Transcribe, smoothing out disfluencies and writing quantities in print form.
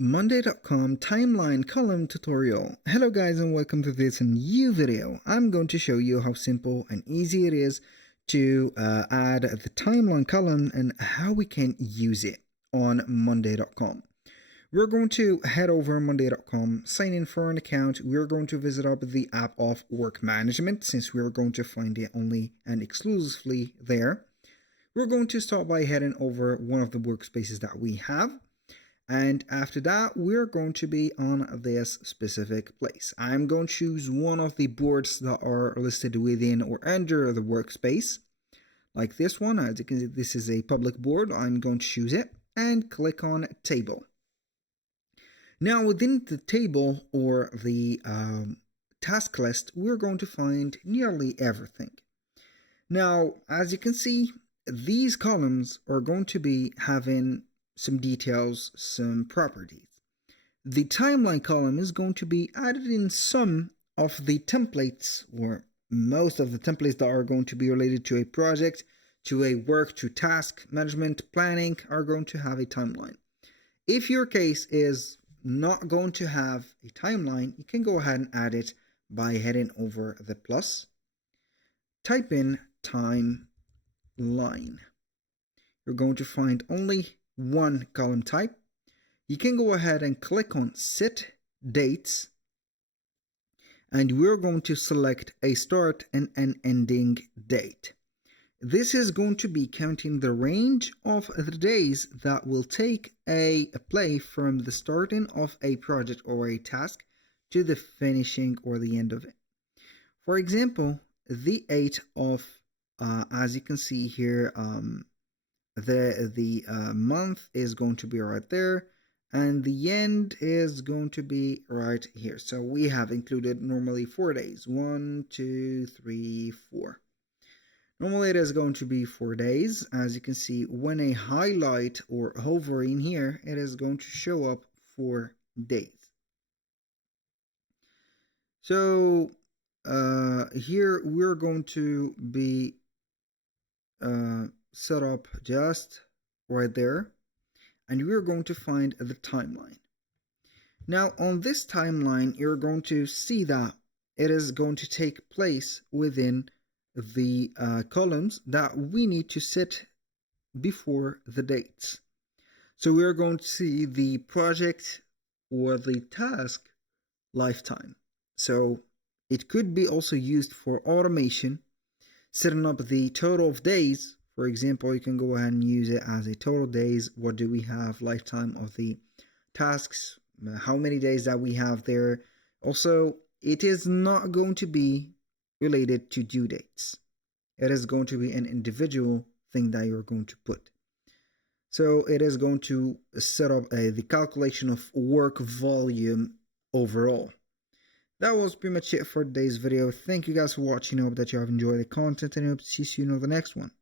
Monday.com timeline column tutorial. Hello guys and welcome to this new video. I'm going to show you how simple and easy it is to add the timeline column and how we can use it on Monday.com. We're going to head over Monday.com, sign in for an account. We're going to visit up the app of work management since we're going to find it only and exclusively there. We're going to start by heading over one of the workspaces that we have. And after that, we're going to be on this specific place. I'm going to choose one of the boards that are listed within or under the workspace, like this one. As you can see, this is a public board. I'm going to choose it and click on Table. Now, within the table or the task list, we're going to find nearly everything. Now, as you can see, these columns are going to be having some details, some properties. The timeline column is going to be added in some of the templates, or most of the templates that are going to be related to a project, to a work, to task management, planning, are going to have a timeline. If your case is not going to have a timeline, you can go ahead and add it by heading over the plus, type in timeline. You're going to find only one column type. You can go ahead and click on Set Dates, and we're going to select a start and an ending date. This is going to be counting the range of the days that will take a play from the starting of a project or a task to the finishing or the end of it. For example, the 8th of, as you can see here, the month is going to be right there, and the end is going to be right here. So we have included normally 4 days. 1, 2, 3, 4. Normally it is going to be 4 days. As you can see, when I highlight or hover in here, it is going to show up 4 days. So here we're going to be set up just right there, and we're going to find the timeline. Now on this timeline, you're going to see that it is going to take place within the columns that we need to set before the dates. So we're going to see the project or the task lifetime. So it could be also used for automation, setting up the total of days. For example, you can go ahead and use it as a total days. What do we have lifetime of the tasks? How many days that we have there? Also, it is not going to be related to due dates. It is going to be an individual thing that you're going to put. So it is going to set up the calculation of work volume overall. That was pretty much it for today's video. Thank you guys for watching. I hope that you have enjoyed the content, and I hope to see you soon on the next one.